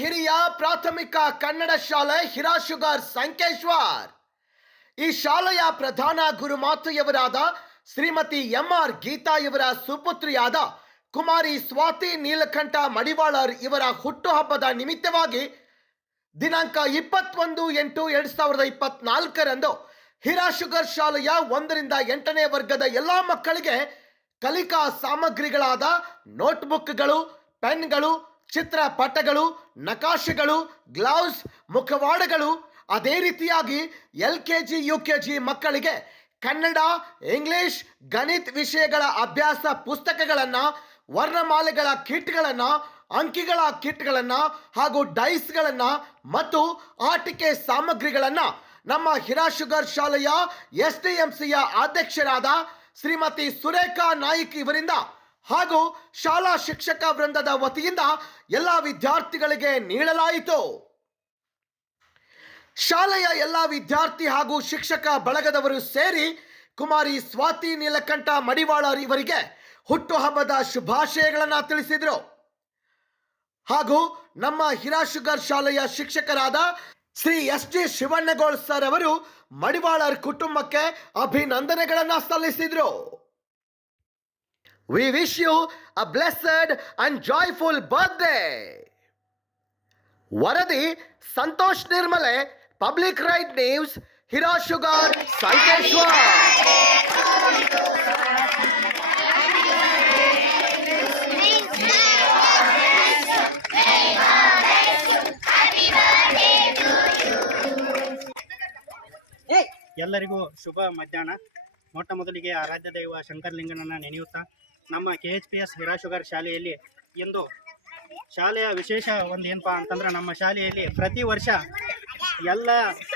ಹಿರಿಯ ಪ್ರಾಥಮಿಕ ಕನ್ನಡ ಶಾಲೆ ಹಿರಾಶುಗರ್ ಸಂಕೇಶ್ವರ್. ಈ ಶಾಲೆಯ ಪ್ರಧಾನ ಗುರುಮಾತೆಯವರಾದ ಶ್ರೀಮತಿ ಎಂ ಆರ್ ಗೀತಾ ಇವರ ಸುಪುತ್ರಿಯಾದ ಕುಮಾರಿ ಸ್ವಾತಿ ನೀಲಕಂಠ ಮಡಿವಾಳರ್ ಇವರ ಹುಟ್ಟುಹಬ್ಬದ ನಿಮಿತ್ತವಾಗಿ ದಿನಾಂಕ ಇಪ್ಪತ್ತೊಂದು ಎಂಟು ಎರಡು ಸಾವಿರದ ಇಪ್ಪತ್ನಾಲ್ಕರಂದು ಹಿರಾಶುಗರ್ ಶಾಲೆಯ ಒಂದರಿಂದ ಎಂಟನೇ ವರ್ಗದ ಎಲ್ಲ ಮಕ್ಕಳಿಗೆ ಕಲಿಕಾ ಸಾಮಗ್ರಿಗಳಾದ ನೋಟ್ಬುಕ್ಗಳು, ಪೆನ್ಗಳು ಚಿತ್ರಪಟಗಳು ನಕಾಶೆಗಳು, ಗ್ಲೌಸ್, ಮುಖವಾಡಗಳು, ಅದೇ ರೀತಿಯಾಗಿ L K G, U K G ಮಕ್ಕಳಿಗೆ ಕನ್ನಡ, ಇಂಗ್ಲಿಷ್, ಗಣಿತ ವಿಷಯಗಳ ಅಭ್ಯಾಸ ಪುಸ್ತಕಗಳನ್ನು, ವರ್ಣಮಾಲೆಗಳ ಕಿಟ್ಗಳನ್ನು, ಅಂಕಿಗಳ ಕಿಟ್ಗಳನ್ನು ಹಾಗೂ ಡೈಸ್ಗಳನ್ನು ಮತ್ತು ಆಟಿಕೆ ಸಾಮಗ್ರಿಗಳನ್ನು ನಮ್ಮ ಹಿರಾ ಶುಗರ್ ಶಾಲೆಯ ಎಸ್ ಡಿ ಎಂ ಸಿಯ ಅಧ್ಯಕ್ಷರಾದ ಶ್ರೀಮತಿ ಸುರೇಖಾ ನಾಯ್ಕ್ ಇವರಿಂದ ಹಾಗೂ ಶಾಲಾ ಶಿಕ್ಷಕ ವೃಂದದ ವತಿಯಿಂದ ಎಲ್ಲ ವಿದ್ಯಾರ್ಥಿಗಳಿಗೆ ನೀಡಲಾಯಿತು. ಶಾಲೆಯ ಎಲ್ಲ ವಿದ್ಯಾರ್ಥಿ ಹಾಗೂ ಶಿಕ್ಷಕ ಬಳಗದವರು ಸೇರಿ ಕುಮಾರಿ ಸ್ವಾತಿ ನೀಲಕಂಠ ಮಡಿವಾಳರ್ ಇವರಿಗೆ ಹುಟ್ಟುಹಬ್ಬದ ಶುಭಾಶಯಗಳನ್ನು ತಿಳಿಸಿದರು. ಹಾಗೂ ನಮ್ಮ ಹಿರಾಶುಗರ್ ಶಾಲೆಯ ಶಿಕ್ಷಕರಾದ Shri S G Shivannagol sir ಅವರು ಮಡಿವಾಳರ್ ಕುಟುಂಬಕ್ಕೆ ಅಭಿನಂದನೆಗಳನ್ನು ಸಲ್ಲಿಸಿದ್ರು. We wish you a blessed and joyful birthday ವರದಿ Santosh Nirmale Public Right News Hira Sugar Sankeshwar ಎಲ್ಲರಿಗೂ ಶುಭ ಮಧ್ಯಾಹ್ನ. ಮೊಟ್ಟ ಮೊದಲಿಗೆ ಆರಾಧ್ಯ ದೈವ ಶಂಕರಲಿಂಗನನ್ನು ನೆನೆಯುತ್ತಾ ನಮ್ಮ K H P S Hira Sugar ಶಾಲೆಯಲ್ಲಿ ಇಂದು ಶಾಲೆಯ ವಿಶೇಷ ಒಂದು ಏನಪ್ಪ ಅಂತಂದ್ರೆ ನಮ್ಮ ಶಾಲೆಯಲ್ಲಿ ಪ್ರತಿ ವರ್ಷ ಎಲ್ಲ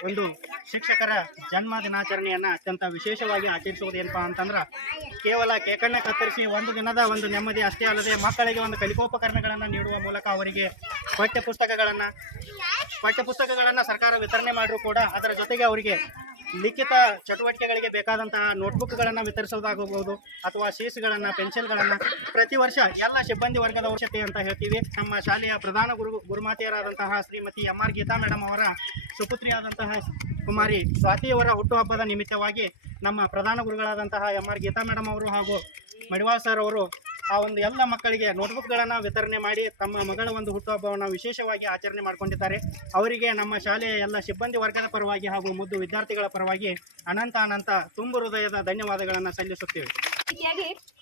ಒಂದು ಶಿಕ್ಷಕರ ಜನ್ಮ ದಿನಾಚರಣೆಯನ್ನು ಅತ್ಯಂತ ವಿಶೇಷವಾಗಿ ಆಚರಿಸುವುದು ಏನಪ್ಪ ಅಂತಂದ್ರೆ ಕೇವಲ ಕೇಕಣ್ಣ ಕತ್ತರಿಸಿ ಒಂದು ದಿನದ ಒಂದು ನೆಮ್ಮದಿ ಅಷ್ಟೇ ಅಲ್ಲದೆ ಮಕ್ಕಳಿಗೆ ಒಂದು ಕಲಿಕೋಪಕರಣಗಳನ್ನು ನೀಡುವ ಮೂಲಕ ಅವರಿಗೆ ಪಠ್ಯ ಪುಸ್ತಕಗಳನ್ನು ಪಠ್ಯ ಪುಸ್ತಕಗಳನ್ನು ಸರ್ಕಾರ ವಿತರಣೆ ಮಾಡಿದ್ರು ಕೂಡ ಅದರ ಜೊತೆಗೆ ಅವರಿಗೆ ಲಿಖಿತ ಚಟುವಟಿಕೆಗಳಿಗೆ ಬೇಕಾದಂತಹ ನೋಟ್ಬುಕ್ಗಳನ್ನು ವಿತರಿಸೋದಾಗಬಹುದು ಅಥವಾ ಶೀಸ್ಗಳನ್ನು ಪೆನ್ಸಿಲ್ಗಳನ್ನು. ಪ್ರತಿ ವರ್ಷ ಎಲ್ಲ ಸಿಬ್ಬಂದಿ ವರ್ಗದ ವರ್ಷತೆ ಅಂತ ಹೇಳ್ತೀವಿ. ನಮ್ಮ ಶಾಲೆಯ ಪ್ರಧಾನ ಗುರು, ಗುರುಮಾತೆಯರಾದಂತಹ Shrimati M R Geeta madam ಅವರ ಸುಪುತ್ರಿಯಾದಂತಹ ಕುಮಾರಿ ಸ್ವಾತಿಯವರ ಹುಟ್ಟುಹಬ್ಬದ ನಿಮಿತ್ತವಾಗಿ ನಮ್ಮ ಪ್ರಧಾನ ಗುರುಗಳಾದಂತಹ ಎಂ ಆರ್ ಗೀತಾ ಮೇಡಮ್ ಅವರು ಹಾಗೂ ಮಡಿವಾಳ್ ಸರ್ ಅವರು ಆ ಒಂದು ಎಲ್ಲ ಮಕ್ಕಳಿಗೆ ನೋಟ್ಬುಕ್ಗಳನ್ನು ವಿತರಣೆ ಮಾಡಿ ತಮ್ಮ ಮಗಳ ಒಂದು ಹುಟ್ಟುಹಬ್ಬವನ್ನು ವಿಶೇಷವಾಗಿ ಆಚರಣೆ ಮಾಡಿಕೊಂಡಿದ್ದಾರೆ. ಅವರಿಗೆ ನಮ್ಮ ಶಾಲೆಯ ಎಲ್ಲ ಸಿಬ್ಬಂದಿ ವರ್ಗದ ಪರವಾಗಿ ಹಾಗೂ ಮುದ್ದು ವಿದ್ಯಾರ್ಥಿಗಳ ಪರವಾಗಿ ಅನಂತ ಅನಂತ ತುಂಬು ಹೃದಯದ ಧನ್ಯವಾದಗಳನ್ನು ಸಲ್ಲಿಸುತ್ತೇವೆ.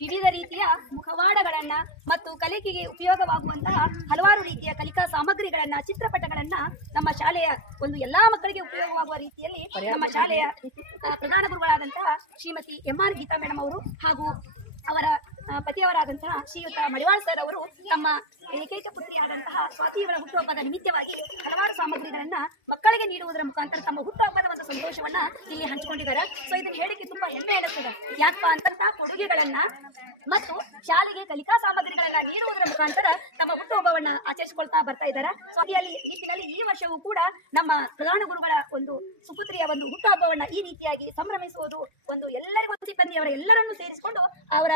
ವಿವಿಧ ರೀತಿಯ ಮುಖವಾಡಗಳನ್ನ ಮತ್ತು ಕಲಿಕೆಗೆ ಉಪಯೋಗವಾಗುವಂತಹ ಹಲವಾರು ರೀತಿಯ ಕಲಿಕಾ ಸಾಮಗ್ರಿಗಳನ್ನ, ಚಿತ್ರಪಟಗಳನ್ನ ನಮ್ಮ ಶಾಲೆಯ ಒಂದು ಎಲ್ಲಾ ಮಕ್ಕಳಿಗೆ ಉಪಯೋಗವಾಗುವ ರೀತಿಯಲ್ಲಿ ನಮ್ಮ ಶಾಲೆಯ ಪ್ರಧಾನ ಗುರುಗಳಾದಂತಹ Shrimati M R Geeta madam ಅವರು ಹಾಗೂ ಅವರ ಪತಿಯವರಾದಂತಹ ಶ್ರೀಯುತ ಮಡಿವಾಳ ಸರ್ ಅವರು ತಮ್ಮ ಏಕೈಕ ಪುತ್ರಿಯಾದಂತಹ ಸ್ವಾತಿಯವರ ಹುಟ್ಟುಹಬ್ಬದ ನಿಮಿತ್ತವಾಗಿ ಹಲವಾರು ಸಾಮಗ್ರಿಗಳನ್ನ ಮಕ್ಕಳಿಗೆ ನೀಡುವುದರ ಮುಖಾಂತರ ತಮ್ಮ ಹುಟ್ಟುಹಬ್ಬದ ಒಂದು ಸಂತೋಷವನ್ನ ಇಲ್ಲಿ ಹಂಚಿಕೊಂಡಿದ್ದಾರೆ. ಸೊ ಇದನ್ನ ಹೇಳಿಕೆ ತುಂಬಾ ಹೆಮ್ಮೆ ಎನಿಸ್ತದೆ ಯಾಕಪ್ಪ ಅಂತಂತ ಕೊಡುಗೆಗಳನ್ನ ಮತ್ತು ಶಾಲೆಗೆ ಕಲಿಕಾ ಸಾಮಗ್ರಿಗಳನ್ನ ನೀಡುವುದರ ಮುಖಾಂತರ ತಮ್ಮ ಹುಟ್ಟುಹಬ್ಬವನ್ನ ಆಚರಿಸಿಕೊಳ್ತಾ ಬರ್ತಾ ಇದ್ದಾರೆ. ಹಾಗೆಯಲ್ಲಿ ನಿಟ್ಟಿನಲ್ಲಿ ಈ ವರ್ಷವೂ ಕೂಡ ನಮ್ಮ ಪ್ರಧಾನ ಗುರುಗಳ ಒಂದು ಸುಪುತ್ರಿಯ ಒಂದು ಹುಟ್ಟುಹಬ್ಬವನ್ನ ಈ ರೀತಿಯಾಗಿ ಸಂಭ್ರಮಿಸುವುದು ಒಂದು ಎಲ್ಲರಿಗೂ ಸಿಬ್ಬಂದಿಯವರ ಎಲ್ಲರನ್ನೂ ಸೇರಿಸಿಕೊಂಡು ಅವರ